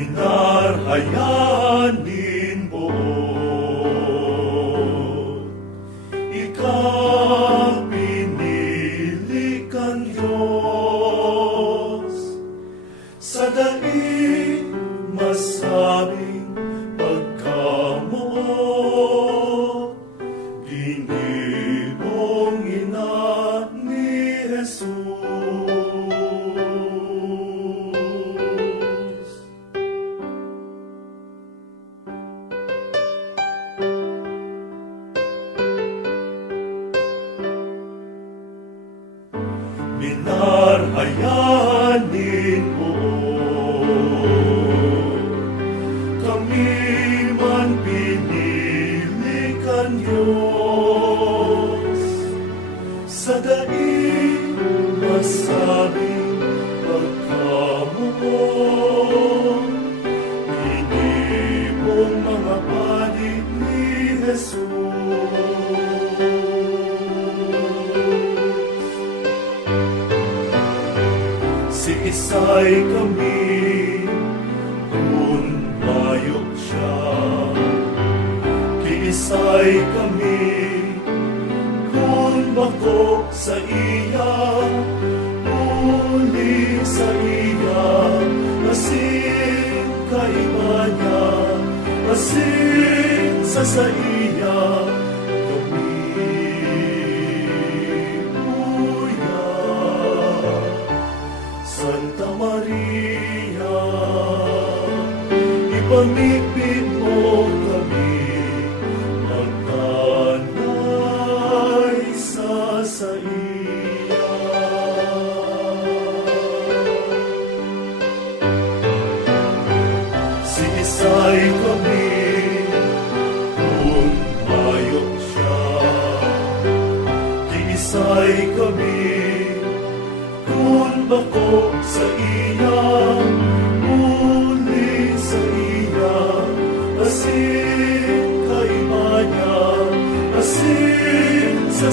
Pinarhayanin mo, ikaw pinili kang Diyos, sa daig masabing pagkamuot, ginibong ina ni Jesus. Pinarhayanin mo, kami man pinili kang Diyos, sa daig masabing pagkamuot, ginibong mga padi ni Jesus. Si Isay kami, kung bayok siya. Kiisay kami, kung bako sa iya. Uli sa iya, asin kaiba niya. Asin sa iya, Santa Maria, ipamipit mo kami, magtanay sa iya. Si Isay kami, kung bayok siya. Kiisay kami, kung bako sa iya, uli sa iya, asin kaiba niya, asin sa